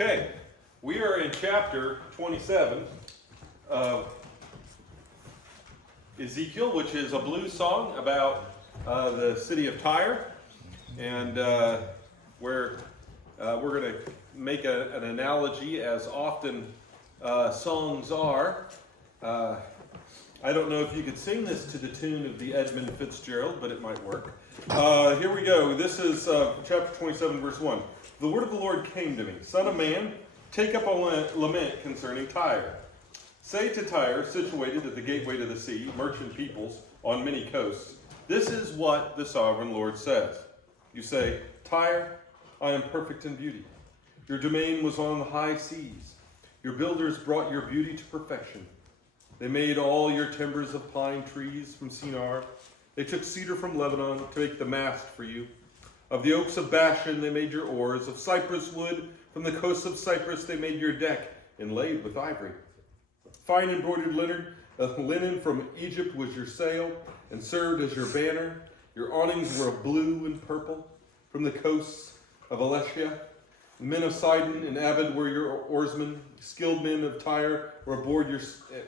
Okay, we are in chapter 27 of Ezekiel, which is a blues song about the city of Tyre, and where we're going to make an analogy, as often songs are. I don't know if you could sing this to the tune of the Edmund Fitzgerald, but it might work. Here we go. This is chapter 27, verse 1. The word of the Lord came to me. Son of man, take up a lament concerning Tyre. Say to Tyre, situated at the gateway to the sea, merchant peoples on many coasts, this is what the sovereign Lord says. You say, Tyre, I am perfect in beauty. Your domain was on the high seas. Your builders brought your beauty to perfection. They made all your timbers of pine trees from Shinar. They took cedar from Lebanon to make the mast for you. Of the oaks of Bashan they made your oars. Of cypress wood from the coast of Cyprus they made your deck, inlaid with ivory. Fine embroidered linen from Egypt was your sail, and served as your banner. Your awnings were of blue and purple from the coasts of Elishah. The men of Sidon and Avid were your oarsmen. Skilled men of Tyre were aboard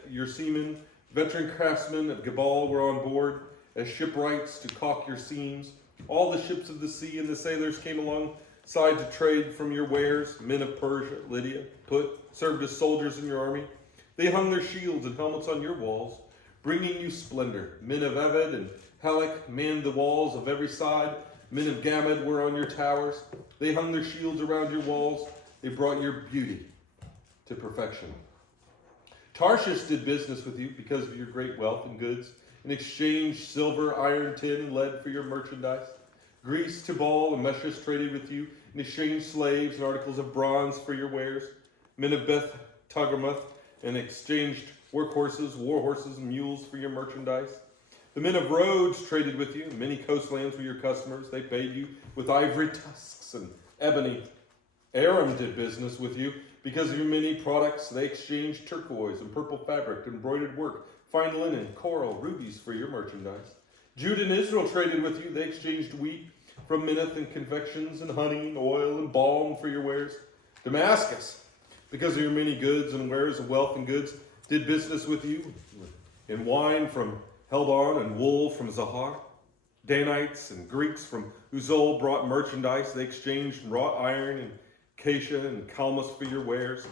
your seamen. Veteran craftsmen of Gebal were on board as shipwrights to caulk your seams. All the ships of the sea and the sailors came alongside to trade from your wares. Men of Persia, Lydia, served as soldiers in your army. They hung their shields and helmets on your walls, bringing you splendor. Men of Avid and Halak manned the walls of every side. Men of Gamad were on your towers. They hung their shields around your walls. They brought your beauty to perfection. Tarshish did business with you because of your great wealth and goods, and exchanged silver, iron, tin, and lead for your merchandise. Greece, Tubal, and Meshes traded with you, and exchanged slaves and articles of bronze for your wares. Men of Beth Togarmah, and exchanged workhorses, war horses, and mules for your merchandise. The men of Rhodes traded with you. Many coastlands were your customers. They paid you with ivory tusks and ebony. Aram did business with you because of your many products. They exchanged turquoise and purple fabric, embroidered work, fine linen, coral, rubies for your merchandise. Judah and Israel traded with you. They exchanged wheat from Minnith and confections and honey and oil and balm for your wares. Damascus, because of your many goods and wares of wealth and goods, did business with you. And wine from Heldon and wool from Zahar. Danites and Greeks from Uzol brought merchandise. They exchanged wrought iron and acacia and calmus for your wares.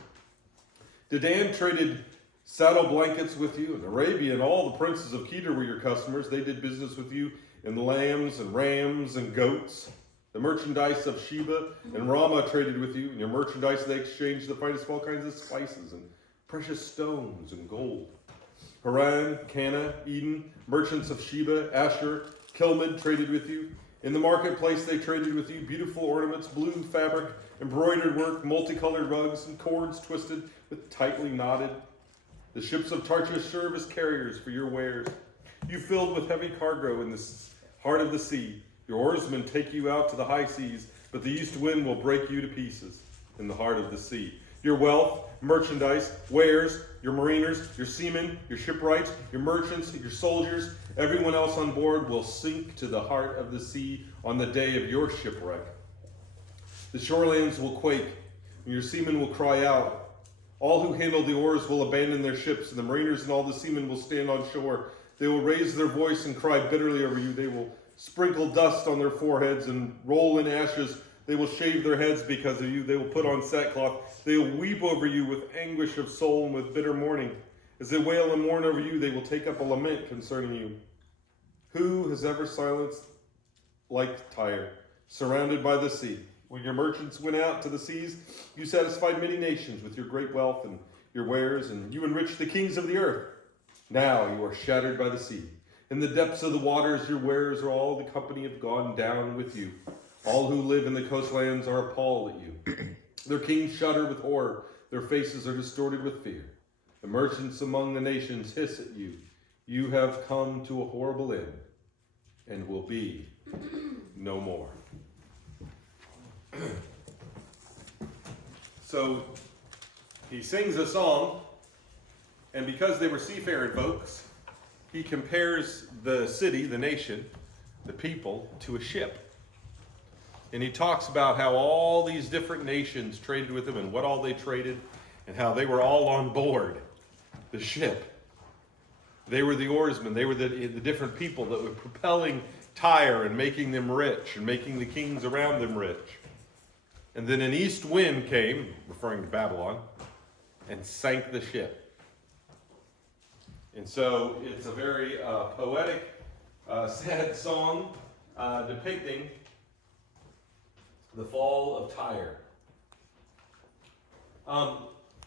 Dedan traded saddle blankets with you, and Arabia and all the princes of Kedar were your customers. They did business with you in lambs and rams and goats. The merchandise of Sheba and Ramah traded with you. In your merchandise they exchanged the finest of all kinds of spices and precious stones and gold. Haran, Cana, Eden, merchants of Sheba, Asher, Kilmad traded with you. In the marketplace they traded with you beautiful ornaments, blue fabric, embroidered work, multicolored rugs, and cords twisted with tightly knotted. The ships of Tarshish serve as carriers for your wares. You filled with heavy cargo in the heart of the sea. Your oarsmen take you out to the high seas, but the east wind will break you to pieces in the heart of the sea. Your wealth, merchandise, wares, your mariners, your seamen, your shipwrights, your merchants, your soldiers, everyone else on board will sink to the heart of the sea on the day of your shipwreck. The shorelands will quake, and your seamen will cry out. All who handle the oars will abandon their ships, and the mariners and all the seamen will stand on shore. They will raise their voice and cry bitterly over you. They will sprinkle dust on their foreheads and roll in ashes. They will shave their heads because of you. They will put on sackcloth. They will weep over you with anguish of soul and with bitter mourning. As they wail and mourn over you, they will take up a lament concerning you. Who has ever silenced like Tyre, surrounded by the sea? When your merchants went out to the seas, you satisfied many nations with your great wealth and your wares, and you enriched the kings of the earth. Now you are shattered by the sea. In the depths of the waters, your wares are all the company have gone down with you. All who live in the coastlands are appalled at you. Their kings shudder with horror. Their faces are distorted with fear. The merchants among the nations hiss at you. You have come to a horrible end and will be no more. So he sings a song, and because they were seafaring folks, he compares the city, the nation, the people, to a ship. And he talks about how all these different nations traded with him and what all they traded and how they were all on board the ship. They were the oarsmen. They were the different people that were propelling Tyre and making them rich and making the kings around them rich. And then an east wind came, referring to Babylon, and sank the ship. And so it's a very poetic, sad song depicting the fall of Tyre.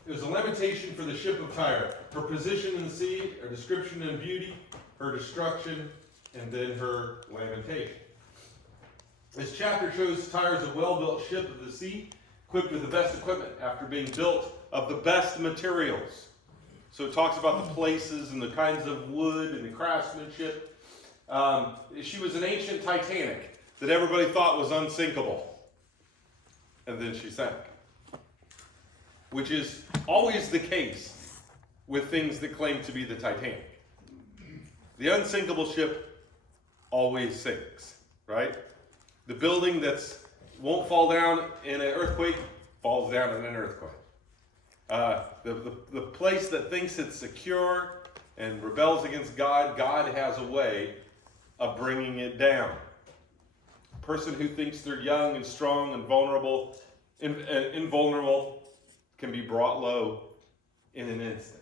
It was a lamentation for the ship of Tyre. Her position in the sea, her description in beauty, her destruction, and then her lamentation. This chapter shows Tyre as a well-built ship of the sea, equipped with the best equipment after being built of the best materials. So it talks about the places and the kinds of wood and the craftsmanship. She was an ancient Titanic that everybody thought was unsinkable. And then she sank. Which is always the case with things that claim to be the Titanic. The unsinkable ship always sinks, right? The building that won't fall down in an earthquake falls down in an earthquake. The place that thinks it's secure and rebels against God, God has a way of bringing it down. A person who thinks they're young and strong and vulnerable, invulnerable, can be brought low in an instant.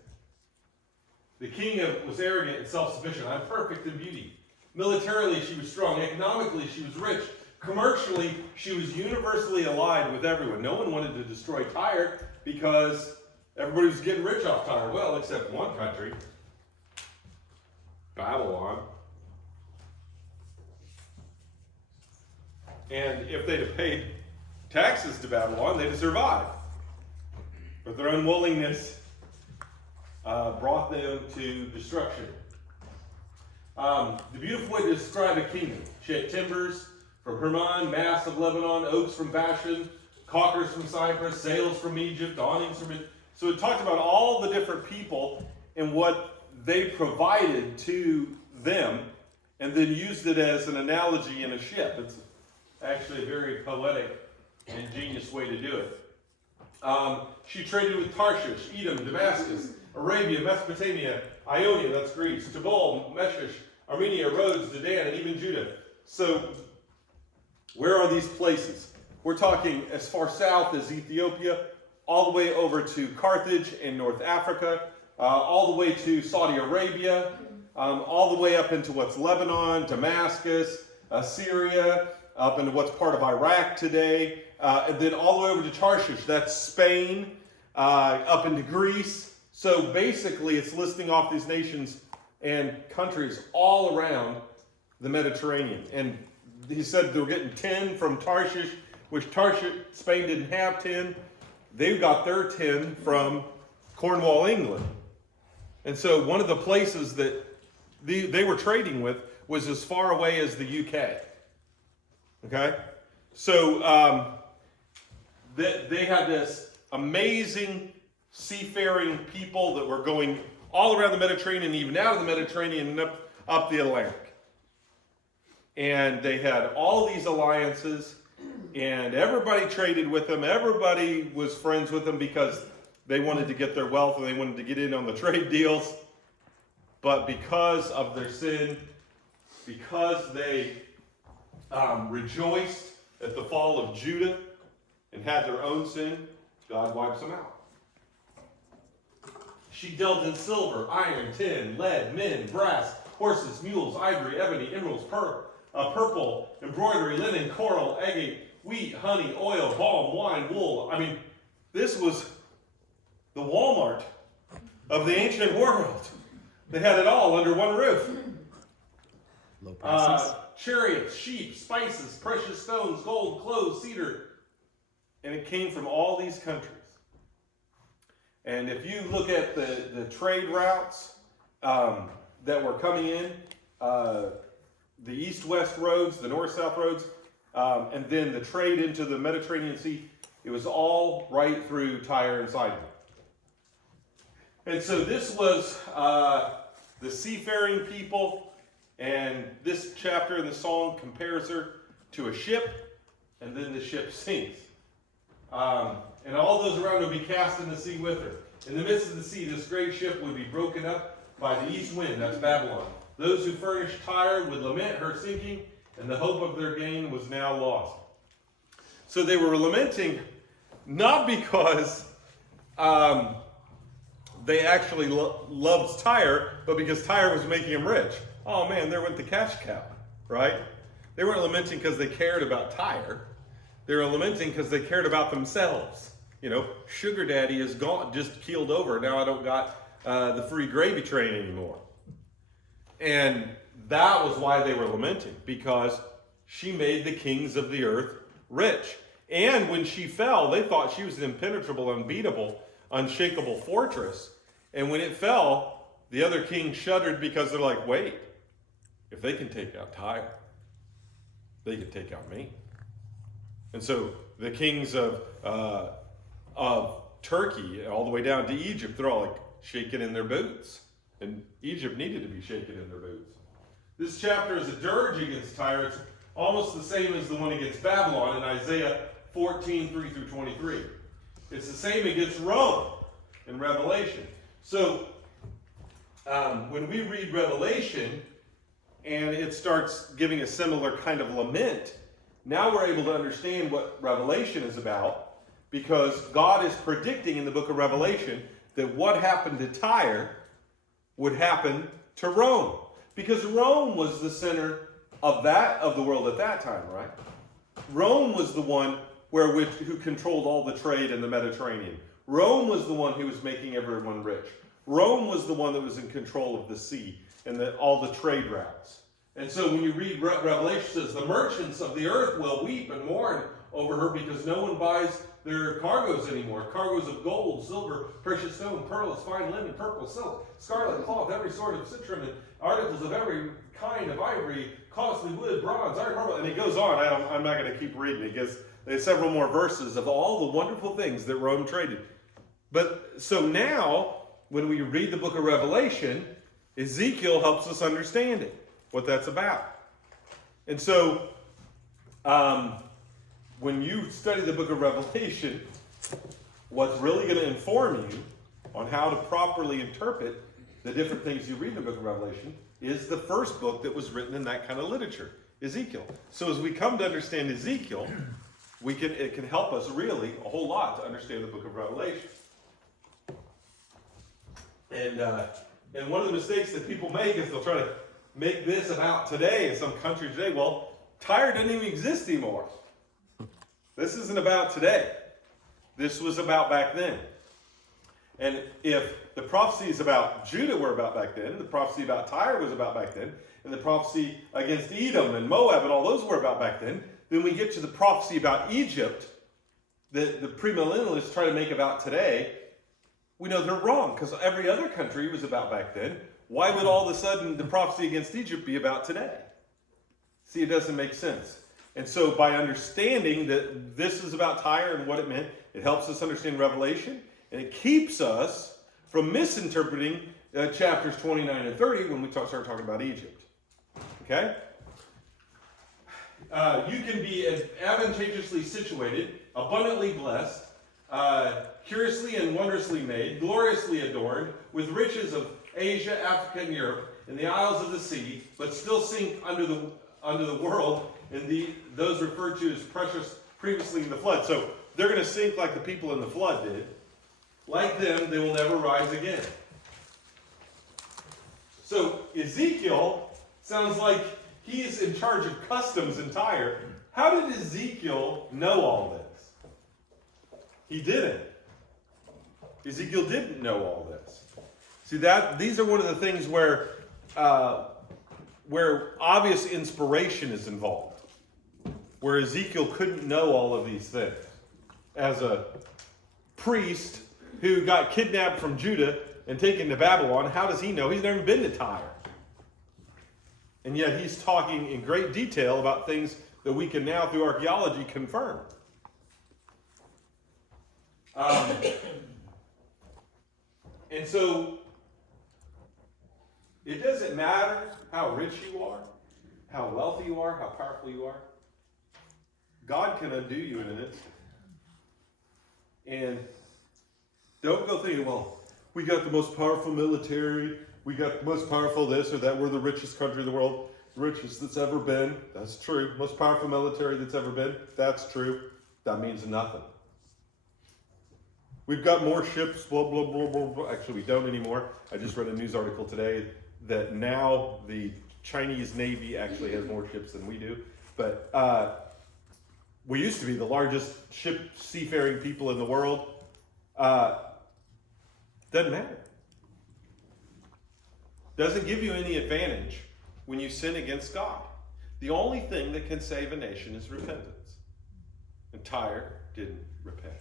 The king was arrogant and self-sufficient. I'm perfect in beauty. Militarily, she was strong. Economically, she was rich. Commercially, she was universally allied with everyone. No one wanted to destroy Tyre because everybody was getting rich off Tyre. Well, except one country, Babylon. And if they'd have paid taxes to Babylon, they'd have survived. But their unwillingness brought them to destruction. The beautiful way to describe a kingdom. She had timbers from Hermon, masts of Lebanon, oaks from Bashan, calkers from Cyprus, sails from Egypt, awnings from Egypt. So it talked about all the different people and what they provided to them, and then used it as an analogy in a ship. It's actually a very poetic and ingenious way to do it. She traded with Tarshish, Edom, Damascus, Arabia, Mesopotamia, Ionia, that's Greece, Tabal, Meshish, Armenia, Rhodes, Dedan, and even Judah. So, where are these places? We're talking as far south as Ethiopia, all the way over to Carthage in North Africa, all the way to Saudi Arabia, all the way up into what's Lebanon, Damascus, Syria, up into what's part of Iraq today, and then all the way over to Tarshish, that's Spain, up into Greece. So basically it's listing off these nations and countries all around the Mediterranean. And he said they were getting 10 from Tarshish, which Tarshish, Spain didn't have 10. They got their 10 from Cornwall, England. And so one of the places that they were trading with was as far away as the UK. Okay? So they had this amazing seafaring people that were going all around the Mediterranean, even out of the Mediterranean and up the Atlantic. And they had all these alliances, and everybody traded with them. Everybody was friends with them because they wanted to get their wealth and they wanted to get in on the trade deals. But because of their sin, because they rejoiced at the fall of Judah and had their own sin, God wipes them out. She dealt in silver, iron, tin, lead, men, brass, horses, mules, ivory, ebony, emeralds, purple, embroidery, linen, coral, agate, wheat, honey, oil, balm, wine, wool. I mean, this was the Walmart of the ancient world. They had it all under one roof. Low prices. Chariots, sheep, spices, precious stones, gold, clothes, cedar. And it came from all these countries. And if you look at the trade routes that were coming in, the east-west roads, the north-south roads, and then the trade into the Mediterranean Sea, it was all right through Tyre and Sidon. And so this was the seafaring people, and this chapter in the song compares her to a ship and then the ship sinks. And all those around will be cast in the sea with her. In the midst of the sea, this great ship would be broken up by the east wind, that's Babylon. Those who furnished Tyre would lament her sinking, and the hope of their gain was now lost. So they were lamenting not because they actually loved Tyre, but because Tyre was making them rich. Oh man, there went the cash cow, right? They weren't lamenting because they cared about Tyre. They were lamenting because they cared about themselves. You know, sugar daddy is gone, just keeled over. Now I don't got the free gravy train anymore. And that was why they were lamenting, because she made the kings of the earth rich. And when she fell, they thought she was an impenetrable, unbeatable, unshakable fortress. And when it fell, the other kings shuddered because they're like, wait, if they can take out Tyre, they can take out me. And so the kings of Turkey, all the way down to Egypt, they're all like shaking in their boots. And Egypt needed to be shaken in their boots. This chapter is a dirge against Tyre. It's almost the same as the one against Babylon in Isaiah 14, 3 through 23. It's the same against Rome in Revelation. So when we read Revelation and it starts giving a similar kind of lament, now we're able to understand what Revelation is about, because God is predicting in the book of Revelation that what happened to Tyre would happen to Rome. Because Rome was the center of the world at that time, right? Rome was the one who controlled all the trade in the Mediterranean. Rome was the one who was making everyone rich. Rome was the one that was in control of the sea and all the trade routes. And so when you read Revelation, it says, the merchants of the earth will weep and mourn over her because no one buys their cargoes anymore. Cargoes of gold, silver, precious stone, pearls, fine linen, purple, silk, scarlet cloth, every sort of citron, and articles of every kind of ivory, costly wood, bronze, iron, marble. And it goes on. I'm not going to keep reading it because there's several more verses of all the wonderful things that Rome traded. But so now, when we read the book of Revelation, Ezekiel helps us understand it, what that's about. And so, when you study the book of Revelation, what's really going to inform you on how to properly interpret the different things you read in the book of Revelation is the first book that was written in that kind of literature, Ezekiel. So as we come to understand Ezekiel, it can help us really a whole lot to understand the book of Revelation. And one of the mistakes that people make is they'll try to make this about today in some country today. Well, Tyre doesn't even exist anymore. This isn't about today. This was about back then. And if the prophecies about Judah were about back then, the prophecy about Tyre was about back then, and the prophecy against Edom and Moab and all those were about back then we get to the prophecy about Egypt that the premillennialists try to make about today, we know they're wrong, because every other country was about back then. Why would all of a sudden the prophecy against Egypt be about today? See, it doesn't make sense. And so by understanding that this is about Tyre and what it meant, it helps us understand Revelation, and it keeps us from misinterpreting chapters 29 and 30 when we start talking about Egypt. Okay? You can be advantageously situated, abundantly blessed, curiously and wondrously made, gloriously adorned, with riches of Asia, Africa, and Europe, in the isles of the sea, but still sink under the world, and those referred to as precious previously in the flood. So they're going to sink like the people in the flood did. Like them, they will never rise again. So Ezekiel sounds like he's in charge of customs in Tyre. How did Ezekiel know all this? He didn't. Ezekiel didn't know all this. See, these are one of the things where obvious inspiration is involved. Where Ezekiel couldn't know all of these things. As a priest who got kidnapped from Judah and taken to Babylon, how does he know? He's never been to Tyre. And yet he's talking in great detail about things that we can now, through archaeology, confirm. And so, it doesn't matter how rich you are, how wealthy you are, how powerful you are. God can undo you in an instant. And don't go thinking, well, we got the most powerful military, we got the most powerful this or that, we're the richest country in the world, the richest that's ever been. That's true. Most powerful military that's ever been. That's true. That means nothing. We've got more ships, blah, blah, blah, blah, blah. Actually, we don't anymore. I just read a news article today that now the Chinese Navy actually has more ships than we do. But we used to be the largest seafaring people in the world. Doesn't matter. Doesn't give you any advantage when you sin against God. The only thing that can save a nation is repentance. And Tyre didn't repent.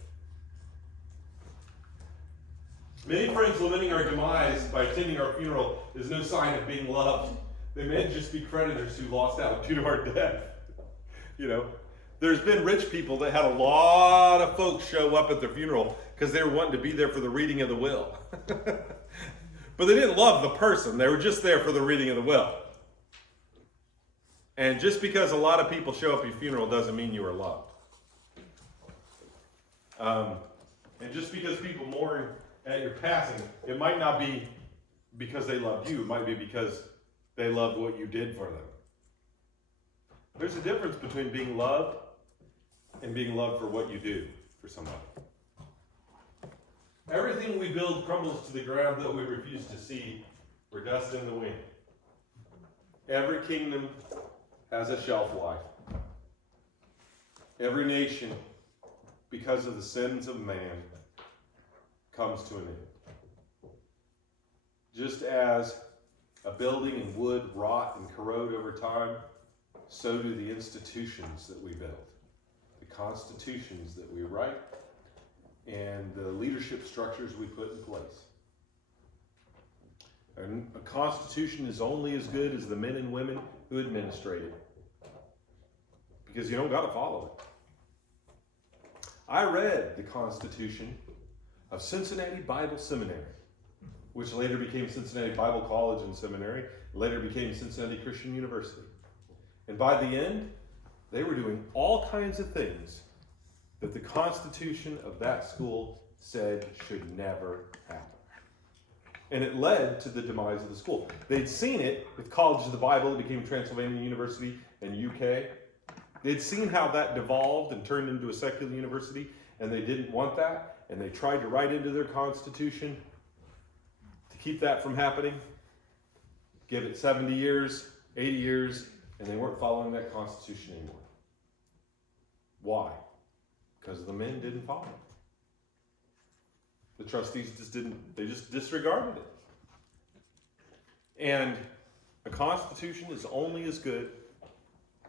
Many friends lamenting our demise by attending our funeral is no sign of being loved. They may just be creditors who lost out due to our death. You know, there's been rich people that had a lot of folks show up at their funeral because they were wanting to be there for the reading of the will. But they didn't love the person. They were just there for the reading of the will. And just because a lot of people show up at your funeral doesn't mean you are loved. And just because people mourn at your passing, it might not be because they loved you. It might be because they loved what you did for them. There's a difference between being loved and being loved for what you do for somebody. Everything we build crumbles to the ground that we refuse to see. We're dust in the wind. Every kingdom has a shelf life. Every nation, because of the sins of man, comes to an end. Just as a building in wood rot and corrode over time, so do the institutions that we build, the constitutions that we write, and the leadership structures we put in place. And a constitution is only as good as the men and women who administrate it, because you don't got to follow it. I read the Constitution of Cincinnati Bible Seminary, which later became Cincinnati Bible College and Seminary, later became Cincinnati Christian University. And by the end, they were doing all kinds of things that the Constitution of that school said should never happen. And it led to the demise of the school. They'd seen it with College of the Bible, it became Transylvania University in UK. They'd seen how that devolved and turned into a secular university, and they didn't want that, and they tried to write into their Constitution to keep that from happening. Give it 70 years, 80 years, and they weren't following that Constitution anymore. Why? Because the men didn't follow it. The trustees just disregarded it. And a constitution is only as good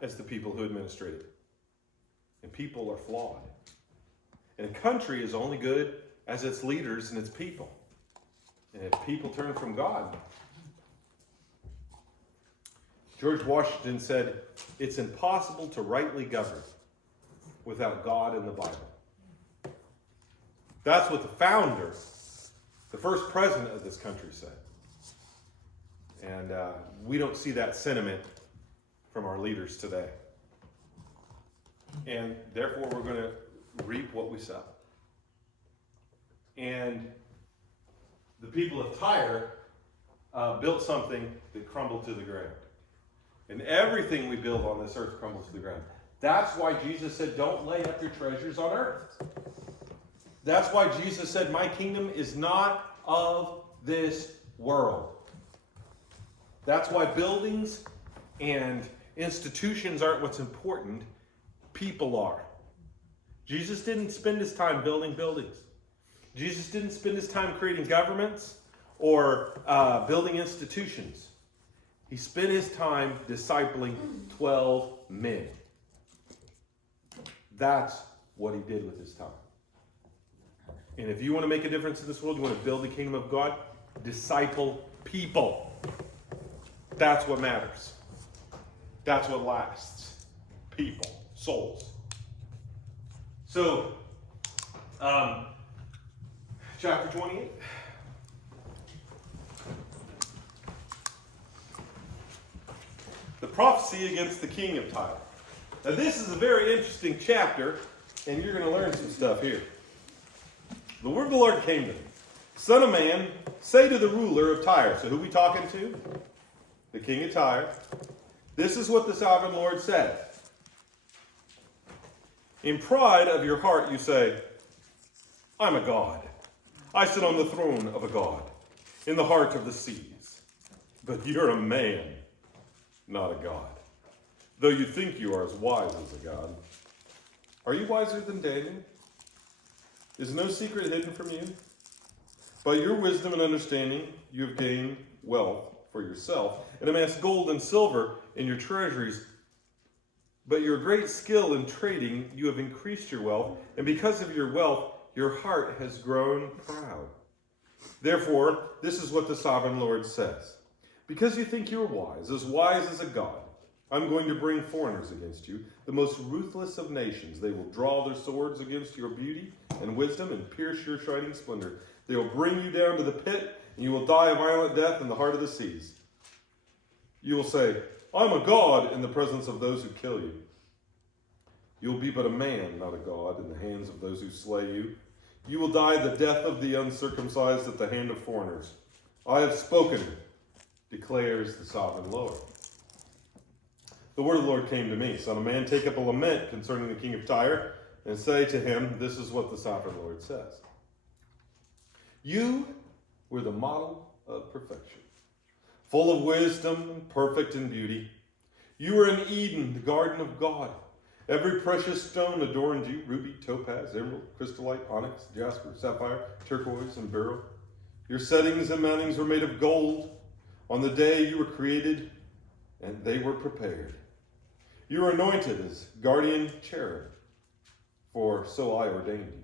as the people who administrate it. And people are flawed. And a country is only good as its leaders and its people. And if people turn from God. George Washington said, "It's impossible to rightly govern without God in the Bible." That's what the founder, the first president of this country, said. And we don't see that sentiment from our leaders today. And therefore, we're going to reap what we sow. And the people of Tyre built something that crumbled to the ground. And everything we build on this earth crumbles to the ground. That's why Jesus said, don't lay up your treasures on earth. That's why Jesus said, my kingdom is not of this world. That's why buildings and institutions aren't what's important. People are. Jesus didn't spend his time building buildings. Jesus didn't spend his time creating governments or building institutions. He spent his time discipling 12 men. That's what he did with his time. And if you want to make a difference in this world, you want to build the kingdom of God, disciple people. That's what matters. That's what lasts. People, souls. So, chapter 28. The prophecy against the king of Tyre. Now this is a very interesting chapter, and you're going to learn some stuff here. The word of the Lord came to me. Son of man, say to the ruler of Tyre. So who are we talking to? The king of Tyre. This is what the sovereign Lord says. In pride of your heart you say, I'm a god. I sit on the throne of a god, in the heart of the seas. But you're a man, not a god. Though you think you are as wise as a god. Are you wiser than Daniel? Is no secret hidden from you? By your wisdom and understanding, you have gained wealth for yourself and amassed gold and silver in your treasuries. But your great skill in trading, you have increased your wealth, and because of your wealth, your heart has grown proud. Therefore, this is what the sovereign Lord says. Because you think you are wise as a god, I'm going to bring foreigners against you, the most ruthless of nations. They will draw their swords against your beauty and wisdom and pierce your shining splendor. They will bring you down to the pit, and you will die a violent death in the heart of the seas. You will say, I'm a god in the presence of those who kill you. You will be but a man, not a god, in the hands of those who slay you. You will die the death of the uncircumcised at the hand of foreigners. I have spoken, declares the sovereign Lord. The word of the Lord came to me. Son of man, take up a lament concerning the king of Tyre, and say to him, this is what the sovereign Lord says. You were the model of perfection, full of wisdom, perfect in beauty. You were in Eden, the garden of God. Every precious stone adorned you, ruby, topaz, emerald, crystallite, onyx, jasper, sapphire, turquoise, and beryl. Your settings and mountings were made of gold. On the day you were created, and they were prepared. You were anointed as guardian cherub, for so I ordained you.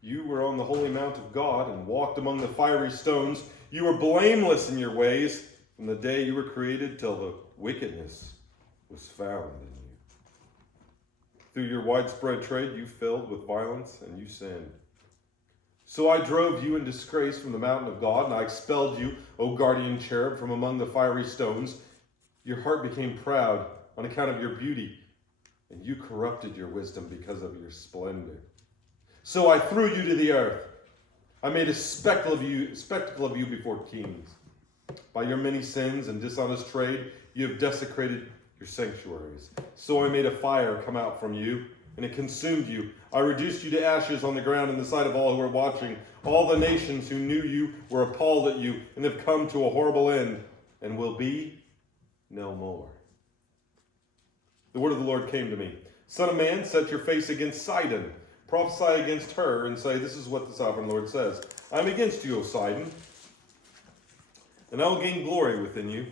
You were on the holy mount of God and walked among the fiery stones. You were blameless in your ways from the day you were created till the wickedness was found in you. Through your widespread trade you filled with violence and you sinned. So I drove you in disgrace from the mountain of God, and I expelled you, O guardian cherub, from among the fiery stones. Your heart became proud on account of your beauty, and you corrupted your wisdom because of your splendor. So I threw you to the earth. I made a spectacle of you before kings. By your many sins and dishonest trade, you have desecrated your sanctuaries. So I made a fire come out from you, and it consumed you. I reduced you to ashes on the ground in the sight of all who are watching. All the nations who knew you were appalled at you, and have come to a horrible end, and will be no more. The word of the Lord came to me. Son of man, set your face against Sidon. Prophesy against her and say, this is what the sovereign Lord says. I am against you, O Sidon, and I will gain glory within you.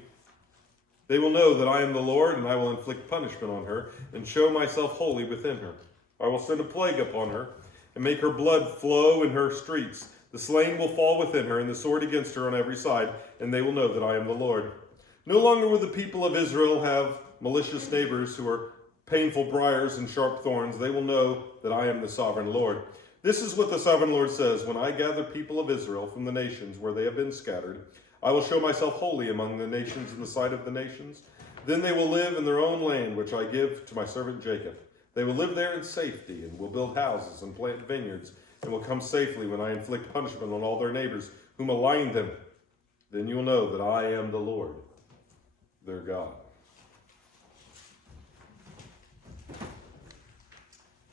They will know that I am the Lord, and I will inflict punishment on her and show myself holy within her. I will send a plague upon her and make her blood flow in her streets. The slain will fall within her and the sword against her on every side, and they will know that I am the Lord. No longer will the people of Israel have malicious neighbors who are painful briars and sharp thorns. They will know that I am the sovereign Lord. This is what the sovereign Lord says. When I gather people of Israel from the nations where they have been scattered, I will show myself holy among the nations in the sight of the nations. Then they will live in their own land, which I give to my servant Jacob. They will live there in safety and will build houses and plant vineyards and will come safely when I inflict punishment on all their neighbors who malign them. Then you will know that I am the Lord, their God.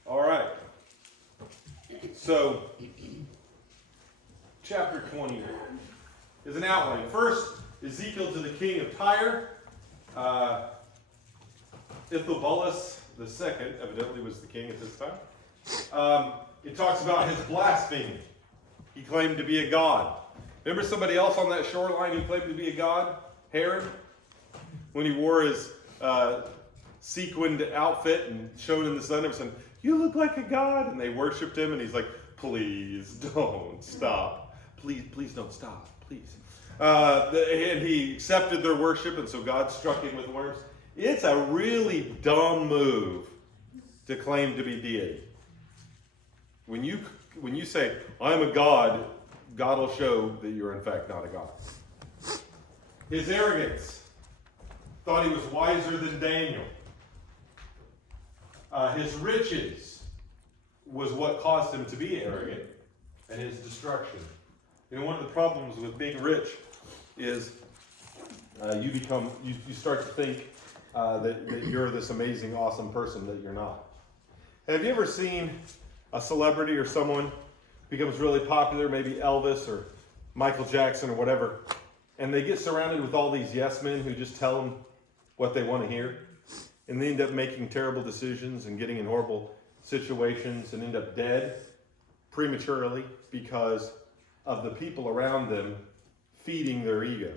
All right. So, chapter 20 is an outline. First, Ezekiel to the king of Tyre. Ithobolus II, evidently, was the king at this time. It talks about his blasphemy. He claimed to be a god. Remember somebody else on that shoreline who claimed to be a god? Herod? When he wore his sequined outfit and shone in the sun, and said, you look like a god. And they worshipped him, and he's like, please don't stop. Please don't stop. Please. And he accepted their worship, and so God struck him with worms. It's a really dumb move to claim to be deity. When you say, I'm a god, God will show that you're in fact not a god. His arrogance. Thought he was wiser than Daniel. His riches was what caused him to be arrogant, and his destruction. One of the problems with being rich is you start to think that you're this amazing, awesome person that you're not. Have you ever seen a celebrity or someone becomes really popular, maybe Elvis or Michael Jackson or whatever, and they get surrounded with all these yes men who just tell them what they want to hear, and they end up making terrible decisions and getting in horrible situations and end up dead prematurely because of the people around them feeding their ego.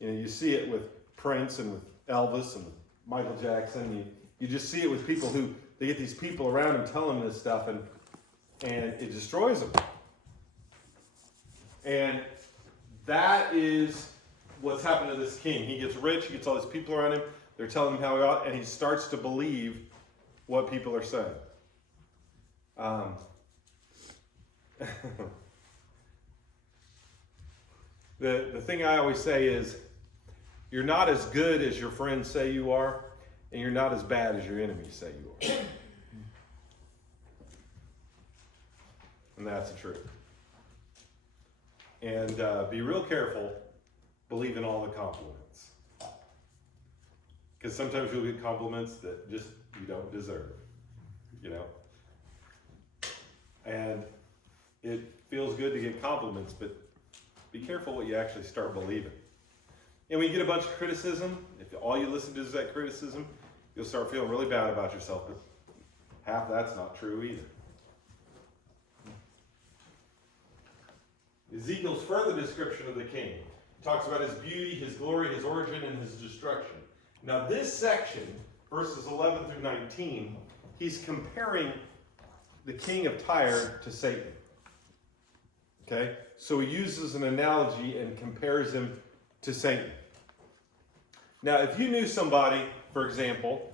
You see it with Prince and with Elvis and with Michael Jackson. You just see it with people who, they get these people around them telling them this stuff, and it destroys them. And that is what's happened to this king. He gets rich, he gets all these people around him, they're telling him how he ought, and he starts to believe what people are saying. The thing I always say is, you're not as good as your friends say you are, and you're not as bad as your enemies say you are. And that's the truth. And be real careful believing all the compliments. Because sometimes you'll get compliments that just you don't deserve. And it feels good to get compliments, but be careful what you actually start believing. And when you get a bunch of criticism, if all you listen to is that criticism, you'll start feeling really bad about yourself, but half that's not true either. Ezekiel's further description of the king talks about his beauty, his glory, his origin, and his destruction. Now this section, verses 11 through 19, he's comparing the king of Tyre to Satan. Okay? So he uses an analogy and compares him to Satan. Now, if you knew somebody, for example,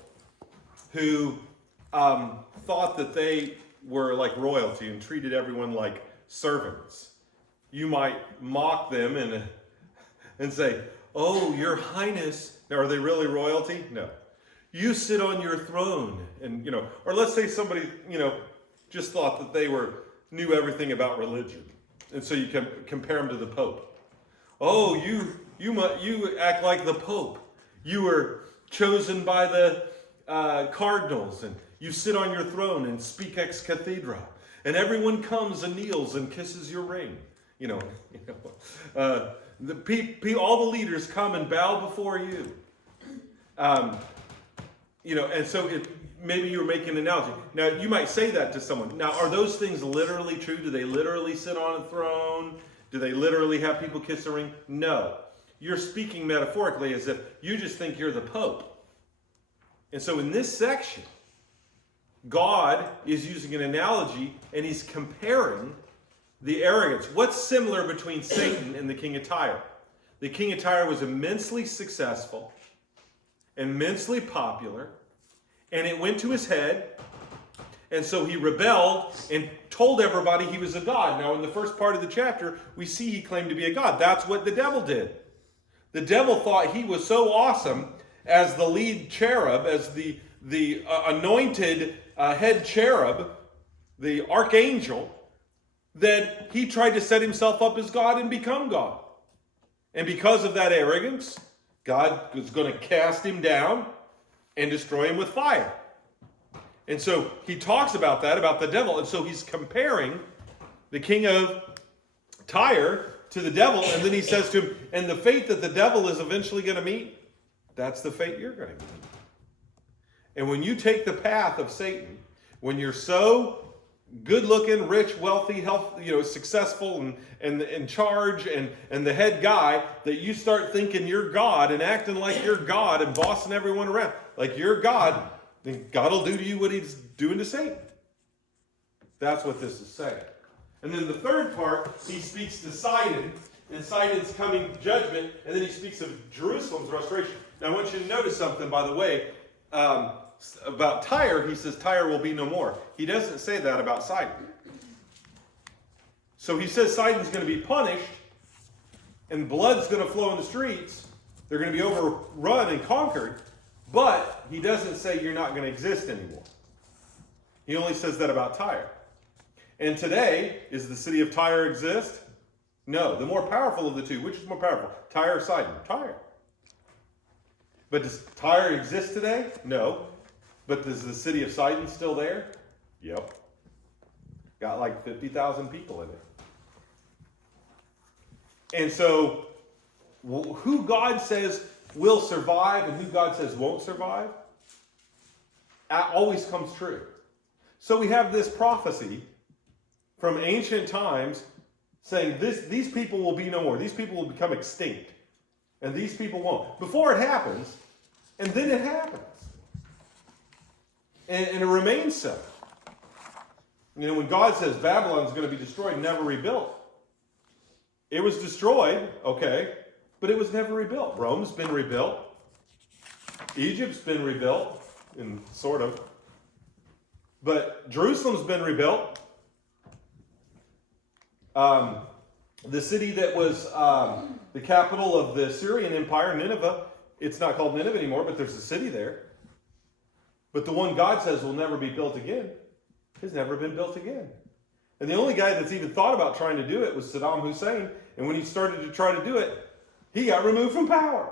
who thought that they were like royalty and treated everyone like servants, you might mock them and say, "Oh, your highness." Now, are they really royalty? No. You sit on your throne, and or let's say somebody just thought that they knew everything about religion, and so you can compare them to the Pope. Oh, you act like the Pope. You were chosen by the cardinals, and you sit on your throne and speak ex cathedra, and everyone comes and kneels and kisses your ring. All the leaders come and bow before you. And so maybe you're making an analogy. Now, you might say that to someone. Now, are those things literally true? Do they literally sit on a throne? Do they literally have people kiss the ring? No. You're speaking metaphorically as if you just think you're the Pope. And so in this section, God is using an analogy, and he's comparing the arrogance. What's similar between Satan and the king of Tyre? The king of Tyre was immensely successful, immensely popular, and it went to his head, and so he rebelled and told everybody he was a god. Now, in the first part of the chapter, we see he claimed to be a god. That's what the devil did. The devil thought he was so awesome as the lead cherub, as the anointed head cherub, the archangel, that he tried to set himself up as God and become God. And because of that arrogance, God was going to cast him down and destroy him with fire. And so he talks about that, about the devil. And so he's comparing the king of Tyre to the devil. And then he says to him, and the fate that the devil is eventually going to meet, that's the fate you're going to meet. And when you take the path of Satan, when you're so good-looking, rich, wealthy, successful, and in charge, and the head guy, that you start thinking you're God and acting like you're God and bossing everyone around like you're God, then God will do to you what he's doing to Satan. That's what this is saying. And then the third part, he speaks to Sidon, and Sidon's coming judgment, and then he speaks of Jerusalem's restoration. Now I want you to notice something, by the way, about Tyre. He says Tyre will be no more. He doesn't say that about Sidon. So he says Sidon's going to be punished, and blood's going to flow in the streets. They're going to be overrun and conquered, but he doesn't say you're not going to exist anymore. He only says that about Tyre. And today, does the city of Tyre exist? No. The more powerful of the two, which is more powerful? Tyre or Sidon? Tyre. But does Tyre exist today? No. But is the city of Sidon still there? Yep. Got like 50,000 people in it. And so, who God says will survive and who God says won't survive, always comes true. So we have this prophecy from ancient times saying these people will be no more. These people will become extinct. And these people won't. Before it happens, and then it happens. And it remains so. You know, when God says Babylon is going to be destroyed, never rebuilt. It was destroyed, okay, but it was never rebuilt. Rome's been rebuilt. Egypt's been rebuilt, and sort of. But Jerusalem's been rebuilt. The city that was the capital of the Assyrian Empire, Nineveh, it's not called Nineveh anymore, but there's a city there. But the one God says will never be built again has never been built again. And the only guy that's even thought about trying to do it was Saddam Hussein. And when he started to try to do it, he got removed from power.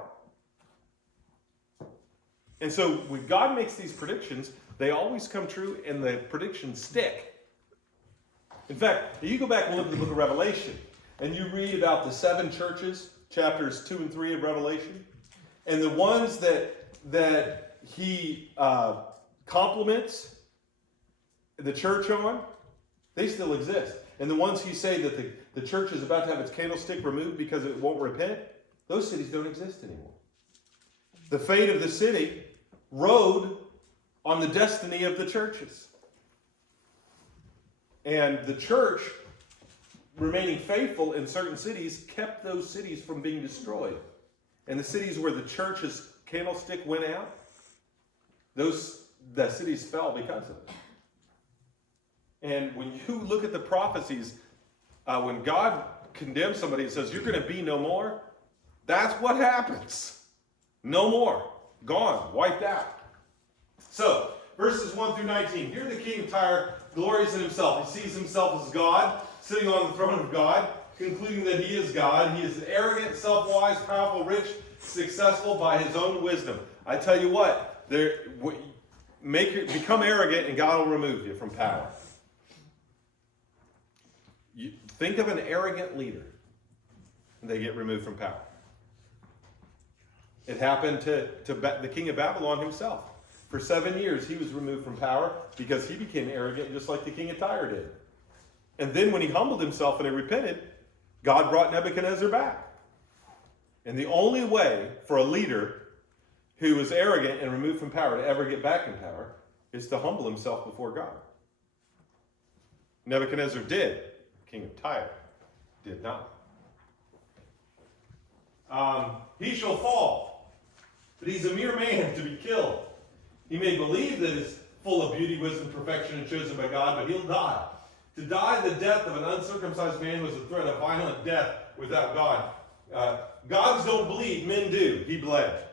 And so when God makes these predictions, they always come true and the predictions stick. In fact, you go back and look at the book of Revelation, and you read about the 7 churches, chapters 2 and 3 of Revelation, and the ones that he compliments the church on, they still exist. And the ones he say that the church is about to have its candlestick removed because it won't repent, those cities don't exist anymore. The fate of the city rode on the destiny of the churches. And the church, remaining faithful in certain cities, kept those cities from being destroyed. And the cities where the church's candlestick went out, the cities fell because of it. And when you look at the prophecies, when God condemns somebody and says, you're going to be no more, that's what happens. No more. Gone. Wiped out. So, verses 1 through 19. Here the king of Tyre glories in himself. He sees himself as God, sitting on the throne of God, concluding that he is God. He is arrogant, self-wise, powerful, rich, successful by his own wisdom. I tell you what, become arrogant and God will remove you from power. You think of an arrogant leader, and they get removed from power. It happened to the king of Babylon himself. For 7 years, he was removed from power because he became arrogant, just like the king of Tyre did. And then when he humbled himself and he repented, God brought Nebuchadnezzar back. And the only way for a leader who was arrogant and removed from power to ever get back in power is to humble himself before God. Nebuchadnezzar did. King of Tyre did not. He shall fall, but he's a mere man to be killed. He may believe that he's full of beauty, wisdom, perfection, and chosen by God, but he'll die. To die the death of an uncircumcised man was a threat of violent death without God. Gods don't bleed, men do. He bled.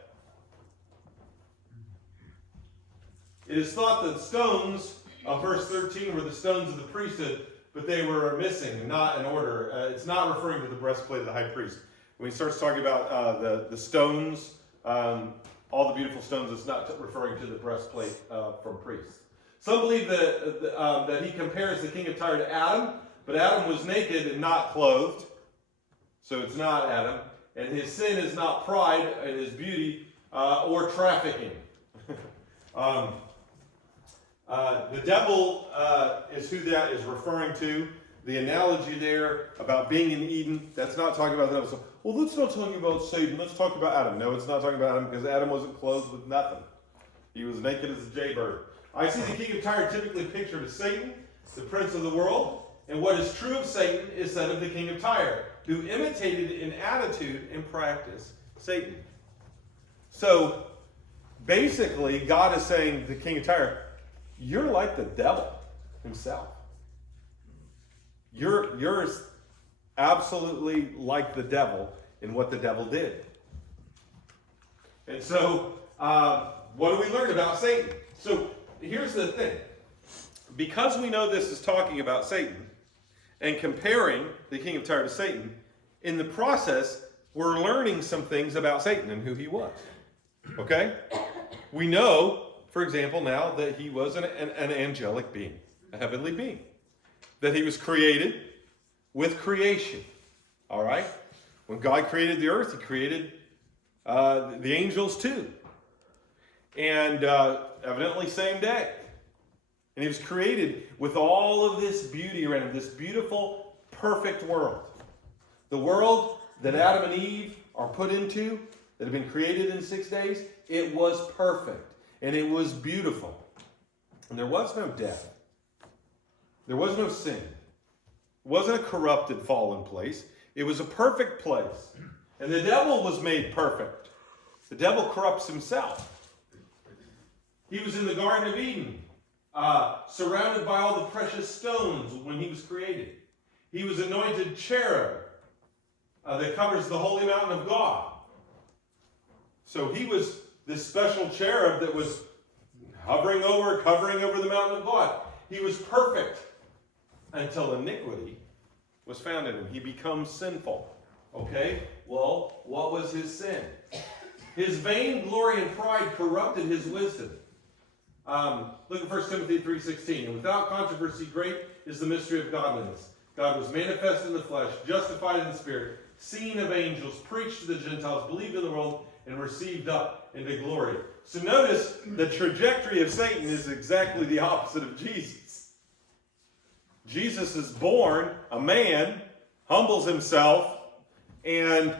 It is thought that stones of verse 13 were the stones of the priesthood, but they were missing, not in order. It's not referring to the breastplate of the high priest. When he starts talking about the stones, all the beautiful stones, it's not referring to the breastplate from priests. Some believe that he compares the king of Tyre to Adam, but Adam was naked and not clothed, so it's not Adam. And his sin is not pride and his beauty or trafficking. The devil is who that is referring to. The analogy there about being in Eden, that's not talking about the devil. So, well, let's not talking about Satan. Let's talk about Adam. No, it's not talking about Adam because Adam wasn't clothed with nothing. He was naked as a jaybird. I see the king of Tyre typically pictured as Satan, the prince of the world. And what is true of Satan is said of the king of Tyre, who imitated in attitude and practice Satan. So, basically, God is saying to the king of Tyre, you're like the devil himself. You're absolutely like the devil in what the devil did. And so, what do we learn about Satan? So, here's the thing. because we know this is talking about Satan and comparing the king of Tyre to Satan, in the process, we're learning some things about Satan and who he was. Okay? We know, for example, now that he was an angelic being, a heavenly being. That he was created with creation. All right? When God created the earth, he created the angels too. And evidently same day. And he was created with all of this beauty around him, this beautiful, perfect world. The world that Adam and Eve are put into, that had been created in 6 days, it was perfect. And it was beautiful. And there was no death. There was no sin. It wasn't a corrupted, fallen place. It was a perfect place. And the devil was made perfect. The devil corrupts himself. He was in the Garden of Eden, surrounded by all the precious stones when he was created. He was anointed cherub that covers the holy mountain of God. So he was this special cherub that was covering over the mountain of God. He was perfect until iniquity was found in him. He becomes sinful. Okay? Well, what was his sin? His vain glory and pride corrupted his wisdom. Look at 1 Timothy 3:16. And without controversy, great is the mystery of godliness. God was manifest in the flesh, justified in the spirit, seen of angels, preached to the Gentiles, believed in the world, and received up into glory. So notice the trajectory of Satan is exactly the opposite of Jesus. Jesus is born a man, humbles himself, and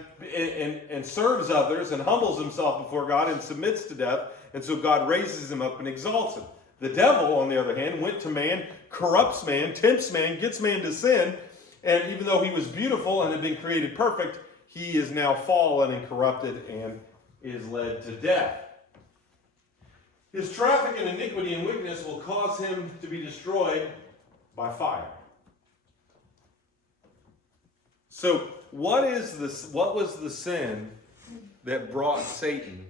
serves others, and humbles himself before God, and submits to death. And so God raises him up and exalts him. The devil, on the other hand, went to man, corrupts man, tempts man, gets man to sin. And even though he was beautiful and had been created perfect, he is now fallen and corrupted and is led to death. His traffic in iniquity and wickedness will cause him to be destroyed by fire. So, what was the sin that brought Satan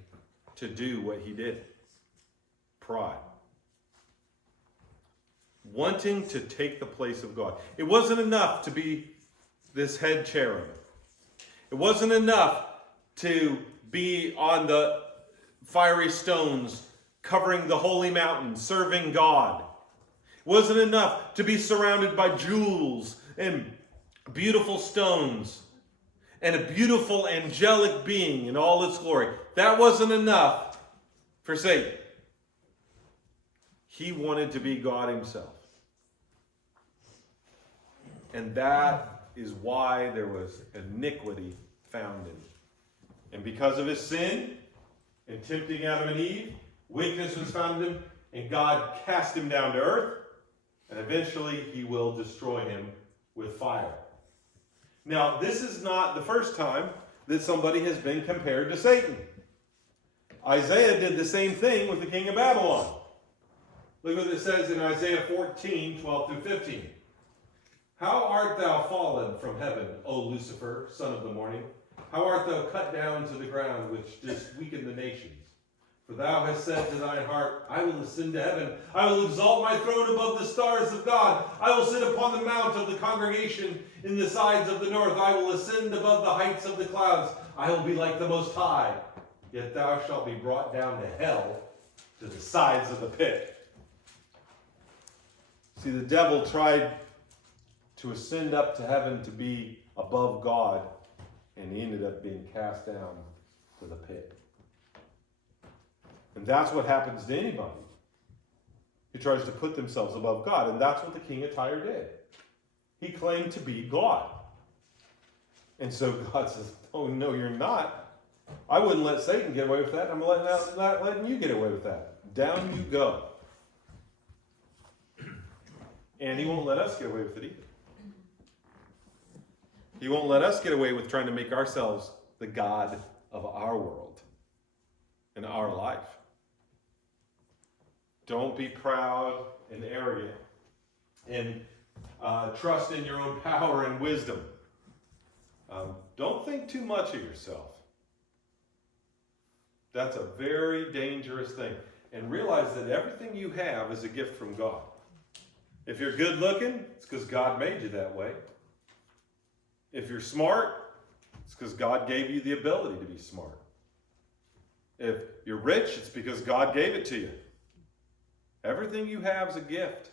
to do what he did? Pride. Wanting to take the place of God. It wasn't enough to be this head cherub. It wasn't enough to be on the fiery stones, covering the holy mountain, serving God. It wasn't enough to be surrounded by jewels and beautiful stones and a beautiful angelic being in all its glory. That wasn't enough for Satan. He wanted to be God himself. And that is why there was iniquity found in him. And because of his sin and tempting Adam and Eve, weakness was found in him, and God cast him down to earth, and eventually he will destroy him with fire. Now, this is not the first time that somebody has been compared to Satan. Isaiah did the same thing with the king of Babylon. Look what it says in Isaiah 14, 12 through 15. How art thou fallen from heaven, O Lucifer, son of the morning? How art thou cut down to the ground, which didst weaken the nations? For thou hast said to thine heart, I will ascend to heaven. I will exalt my throne above the stars of God. I will sit upon the mount of the congregation in the sides of the north. I will ascend above the heights of the clouds. I will be like the Most High. Yet thou shalt be brought down to hell, to the sides of the pit. See, the devil tried to ascend up to heaven to be above God, and he ended up being cast down to the pit. And that's what happens to anybody who tries to put themselves above God. And that's what the king of Tyre did. He claimed to be God. And so God says, oh, no, you're not. I wouldn't let Satan get away with that. I'm not letting you get away with that. Down you go. And he won't let us get away with it either. He won't let us get away with trying to make ourselves the God of our world and our life. Don't be proud and arrogant and trust in your own power and wisdom. Don't think too much of yourself. That's a very dangerous thing. And realize that everything you have is a gift from God. If you're good looking, it's because God made you that way. If you're smart, it's because God gave you the ability to be smart. If you're rich, it's because God gave it to you. Everything you have is a gift.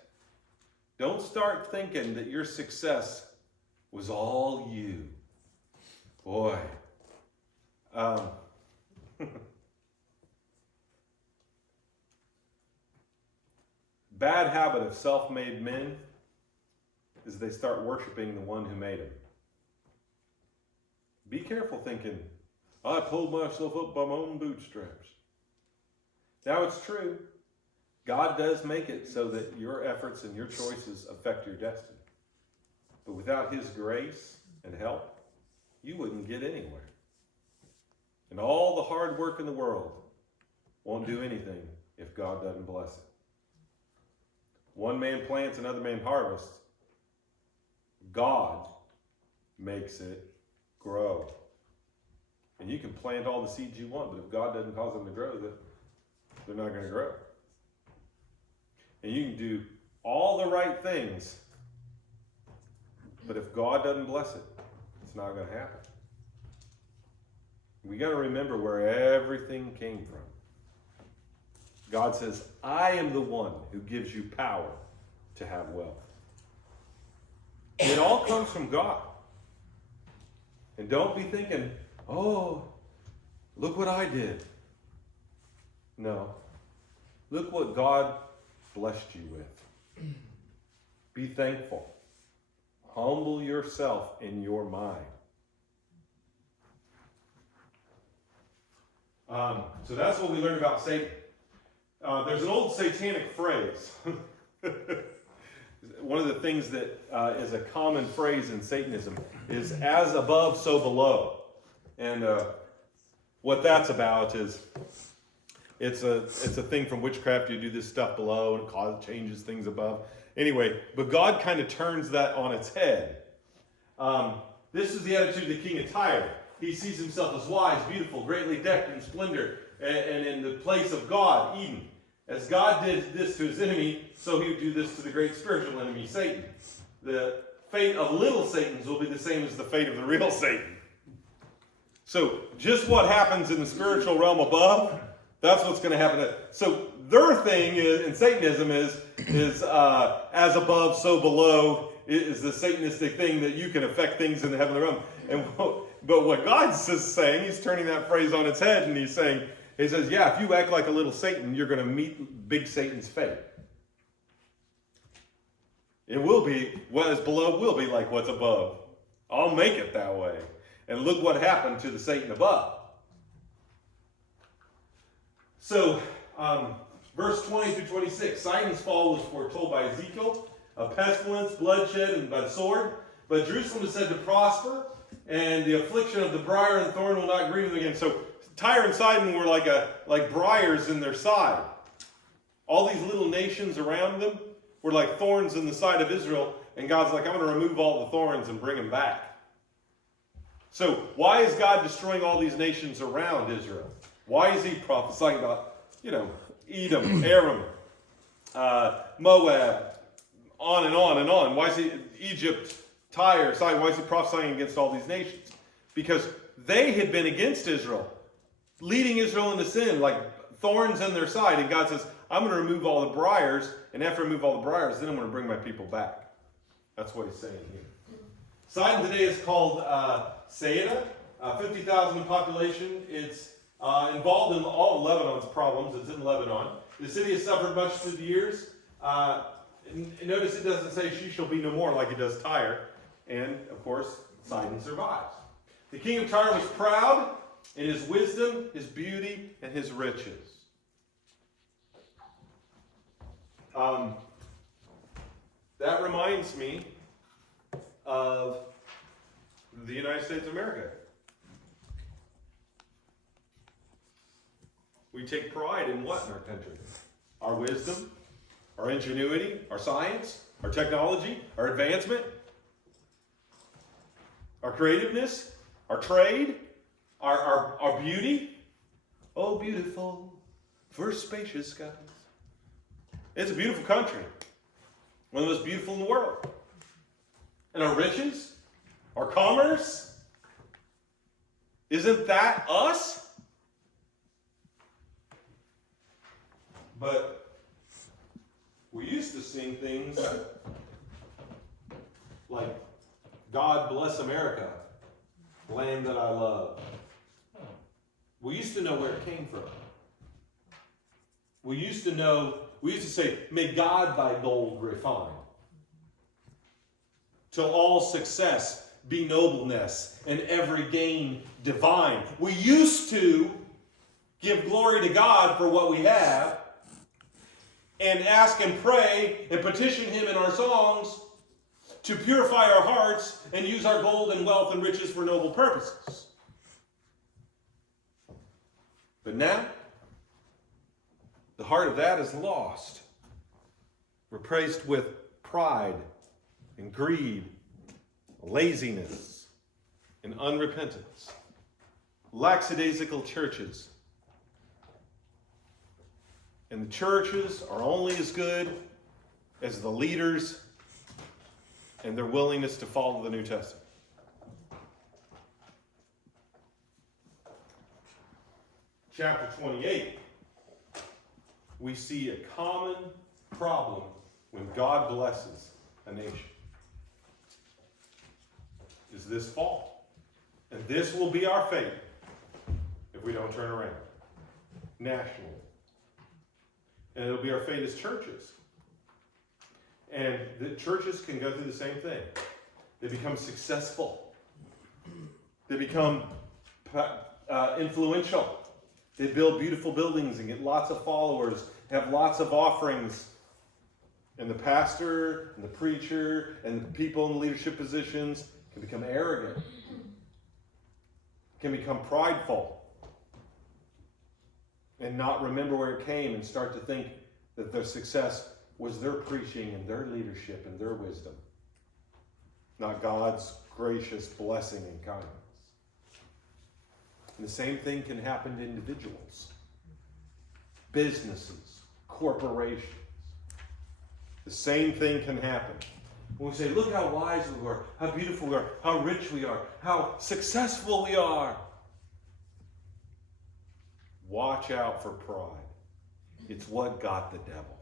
Don't start thinking that your success was all you. Boy. Bad habit of self-made men is they start worshiping the one who made them. Be careful thinking, I pulled myself up by my own bootstraps. Now it's true. God does make it so that your efforts and your choices affect your destiny. But without his grace and help, you wouldn't get anywhere. And all the hard work in the world won't do anything if God doesn't bless it. One man plants, another man harvests. God makes it grow. And you can plant all the seeds you want, but if God doesn't cause them to grow, they're not going to grow. And you can do all the right things, but if God doesn't bless it, it's not going to happen. We got to remember where everything came from. God says, I am the one who gives you power to have wealth. It all comes from God. And don't be thinking, oh, look what I did. No. Look what God blessed you with. Be thankful. Humble yourself in your mind. So that's what we learned about Satan. There's an old satanic phrase. One of the things that is a common phrase in Satanism is as above, so below. And what that's about is it's a thing from witchcraft. You do this stuff below and it changes things above. Anyway, but God kind of turns that on its head. This is the attitude of the king of Tyre. He sees himself as wise, beautiful, greatly decked in splendor, and in the place of God, Eden. As God did this to his enemy, so he would do this to the great spiritual enemy, Satan. The fate of little Satans will be the same as the fate of the real Satan. So just what happens in the spiritual realm above, that's what's going to happen. So their thing in Satanism is as above, so below is the Satanistic thing that you can affect things in the heavenly realm. But what God's saying, he's turning that phrase on its head, and he says, yeah, if you act like a little Satan, you're going to meet big Satan's fate. It will be, what is below will be like what's above. I'll make it that way. And look what happened to the Satan above. So, verse 20 through 26, Satan's fall was foretold by Ezekiel, of pestilence, bloodshed, and by the sword. But Jerusalem is said to prosper, and the affliction of the briar and thorn will not grieve them again. So Tyre and Sidon were like briars in their side. All these little nations around them were like thorns in the side of Israel, and God's like, I'm going to remove all the thorns and bring them back. So why is God destroying all these nations around Israel? Why is he prophesying about, Edom, Aram, Moab, on and on and on? Why is he, Egypt, Tyre, Sidon, why is he prophesying against all these nations? Because they had been against Israel, leading Israel into sin, like thorns in their side. And God says, I'm going to remove all the briars, and after I remove all the briars, then I'm going to bring my people back. That's what he's saying here. Sidon today is called Saida, 50,000 in population. It's involved in all of Lebanon's problems. It's in Lebanon. The city has suffered much through the years. Notice it doesn't say she shall be no more like it does Tyre. And, of course, Sidon survives. The king of Tyre was proud in his wisdom, his beauty, and his riches. That reminds me of the United States of America. We take pride in what in our country? Our wisdom, our ingenuity, our science, our technology, our advancement, our creativeness, our trade, our beauty. Oh, beautiful, for spacious skies. It's a beautiful country. One of the most beautiful in the world. And our riches, our commerce, isn't that us? But we used to sing things like, God bless America, land that I love. We used to know where it came from. We used to say, may God thy gold refine. Till all success be nobleness, and every gain divine. We used to give glory to God for what we have, and ask and pray and petition Him in our songs to purify our hearts and use our gold and wealth and riches for noble purposes. But now, the heart of that is lost. We're praised with pride and greed, laziness and unrepentance, lackadaisical churches. And the churches are only as good as the leaders and their willingness to follow the New Testament. Chapter 28, we see a common problem when God blesses a nation. Is this fall? And this will be our fate if we don't turn around nationally. And it'll be our fate as churches. And the churches can go through the same thing. They become successful. They become influential. They build beautiful buildings and get lots of followers, have lots of offerings. And the pastor and the preacher and the people in leadership positions can become arrogant, can become prideful, and not remember where it came and start to think that their success was their preaching and their leadership and their wisdom, not God's gracious blessing and kindness. And the same thing can happen to individuals, businesses, corporations. The same thing can happen. When we say, look how wise we are, how beautiful we are, how rich we are, how successful we are. Watch out for pride. It's what got the devil.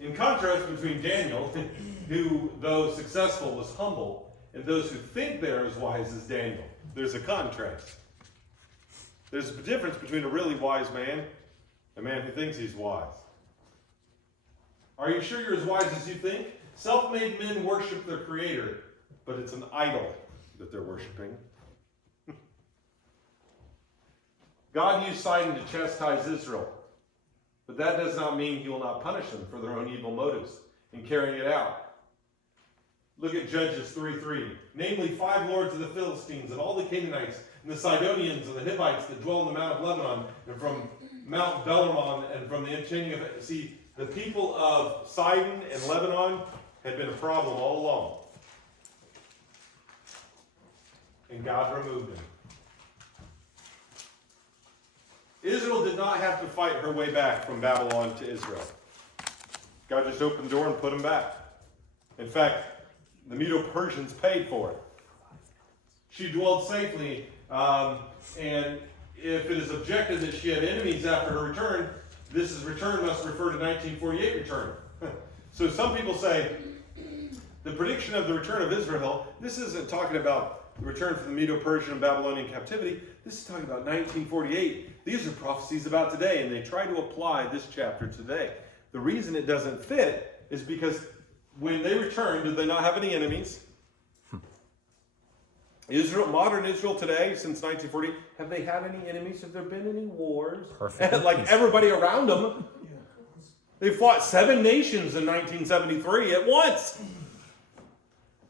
In contrast between Daniel, who, though successful, was humble, and those who think they're as wise as Daniel, there's a contrast. There's a difference between a really wise man and a man who thinks he's wise. Are you sure you're as wise as you think? Self-made men worship their Creator, but it's an idol that they're worshiping. God used Sidon to chastise Israel, but that does not mean He will not punish them for their own evil motives in carrying it out. Look at Judges 3:3. Namely, 5 lords of the Philistines and all the Canaanites and the Sidonians and the Hivites that dwell in the Mount of Lebanon and from Mount Belleron and from the enchaining of it. See, the people of Sidon and Lebanon had been a problem all along. And God removed them. Israel did not have to fight her way back from Babylon to Israel. God just opened the door and put them back. In fact, the Medo-Persians paid for it. She dwelled safely, and if it is objected that she had enemies after her return, this is return must refer to 1948 return. So some people say the prediction of the return of Israel, this isn't talking about the return from the Medo-Persian and Babylonian captivity. This is talking about 1948. These are prophecies about today, and they try to apply this chapter today. The reason it doesn't fit is because when they returned, did they not have any enemies? Israel, modern Israel today, since 1940, have they had any enemies? Have there been any wars? Perfect. Like everybody around them. They fought 7 nations in 1973 at once.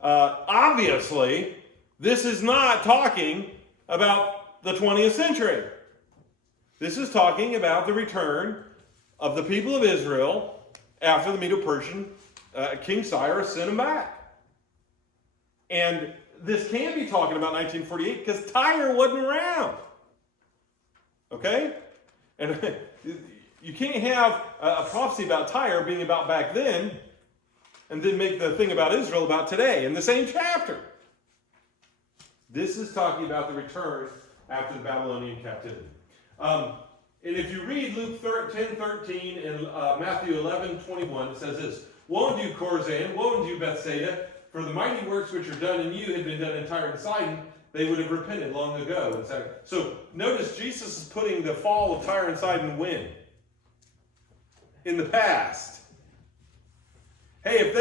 Obviously, this is not talking about the 20th century. This is talking about the return of the people of Israel after the Medo-Persian King Cyrus sent them back. And this can be talking about 1948 because Tyre wasn't around. Okay? And you can't have a prophecy about Tyre being about back then and then make the thing about Israel about today in the same chapter. This is talking about the return after the Babylonian captivity. And if you read Luke 10:13 and Matthew 11:21, it says this: Woe unto you, Chorazin! Woe unto you, Bethsaida! For the mighty works which are done in you had been done in Tyre and Sidon, they would have repented long ago. So notice Jesus is putting the fall of Tyre and Sidon when? In the past. Hey, if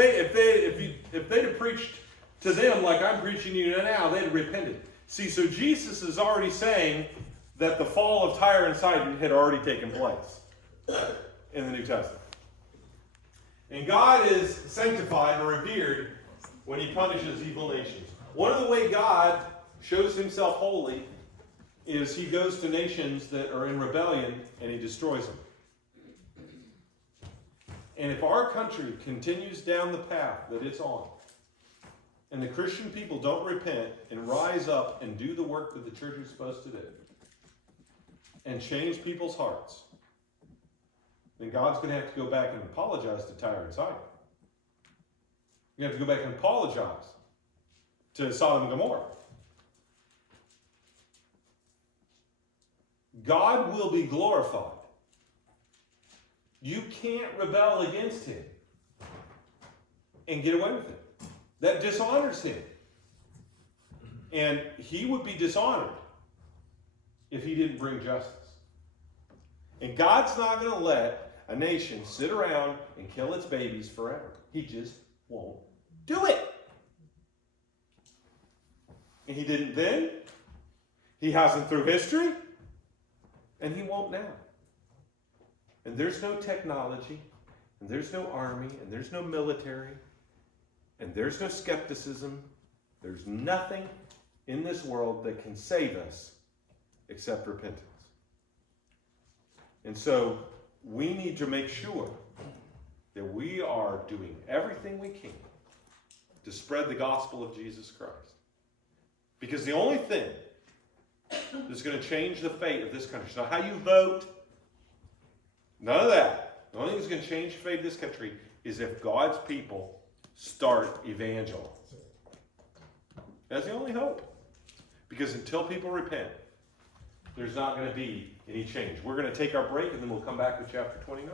they'd have preached to them like I'm preaching to you now, they'd have repented. See, so Jesus is already saying that the fall of Tyre and Sidon had already taken place in the New Testament. And God is sanctified or revered when he punishes evil nations. One of the ways God shows himself holy is he goes to nations that are in rebellion and he destroys them. And if our country continues down the path that it's on, and the Christian people don't repent and rise up and do the work that the church is supposed to do, and change people's hearts, then God's going to have to go back and apologize to Tyre and Sidon. You have to go back and apologize to Sodom and Gomorrah. God will be glorified. You can't rebel against him and get away with it. That dishonors him. And he would be dishonored if he didn't bring justice. And God's not going to let a nation sit around and kill its babies forever. He just won't do it. And he didn't then. He hasn't through history. And he won't now. And there's no technology. And there's no army. And there's no military. And there's no skepticism. There's nothing in this world that can save us except repentance. And so we need to make sure that we are doing everything we can to spread the gospel of Jesus Christ. Because the only thing that's going to change the fate of this country is not how you vote. None of that. The only thing that's going to change the fate of this country is if God's people start evangelizing. That's the only hope. Because until people repent, there's not going to be any change. We're going to take our break and then we'll come back with chapter 29.